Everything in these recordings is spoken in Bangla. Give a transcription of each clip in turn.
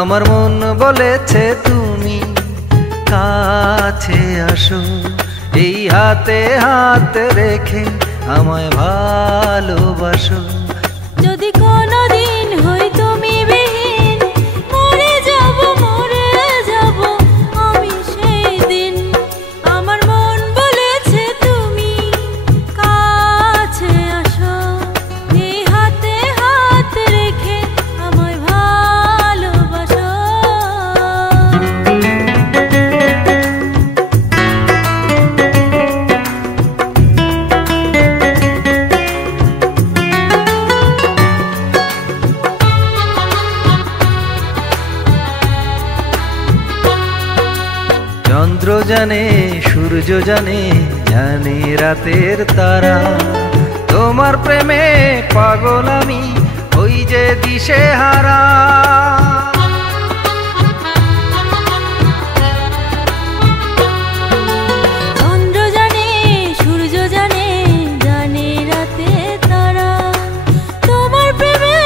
আমার মন বলেছে তুমি কাছে আসো, এই হাতে হাত রেখে আমায় ভালোবাসো। যদি কোনোদিন হই তুমি বিহীন, মরে যাব আমি সেই দিন। আমার মন বলেছে তুমি কাছে আসো, এই হাতে হাত রেখে আমায় ভালোবাসো। চন্দ্র জানে, সূর্য জানে, জানে রাতের তারা, তোমার প্রেমে পাগল আমি, ওই যে দিশে হারা। চন্দ্র জানে, সূর্য জানে, জানে রাতের তারা, তোমার প্রেমে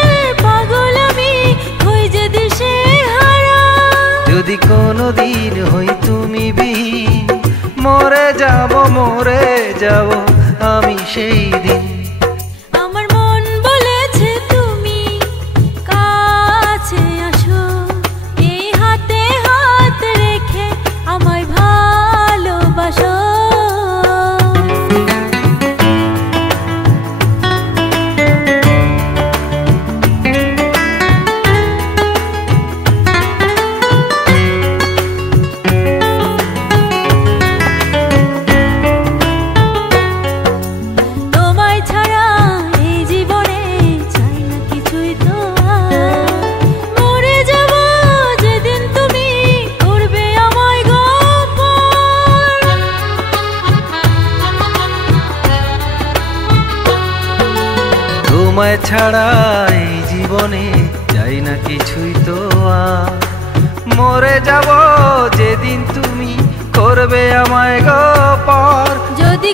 পাগল আমি, ওই যে দিশে হারা। যদি কোনোদিন হই তুমি বিহীন, মরে যাব আমি সেই দিন। আমার মন বলেছে তুমি কাছে আসো, এই হাতে হাত রেখে আমায় ভালোবাসো। তোমায় ছাড়া এই জীবনে চাই না কিছুই তো আর, মরে যাব যেদিন তুমি করবে আমায় গো পর। যদি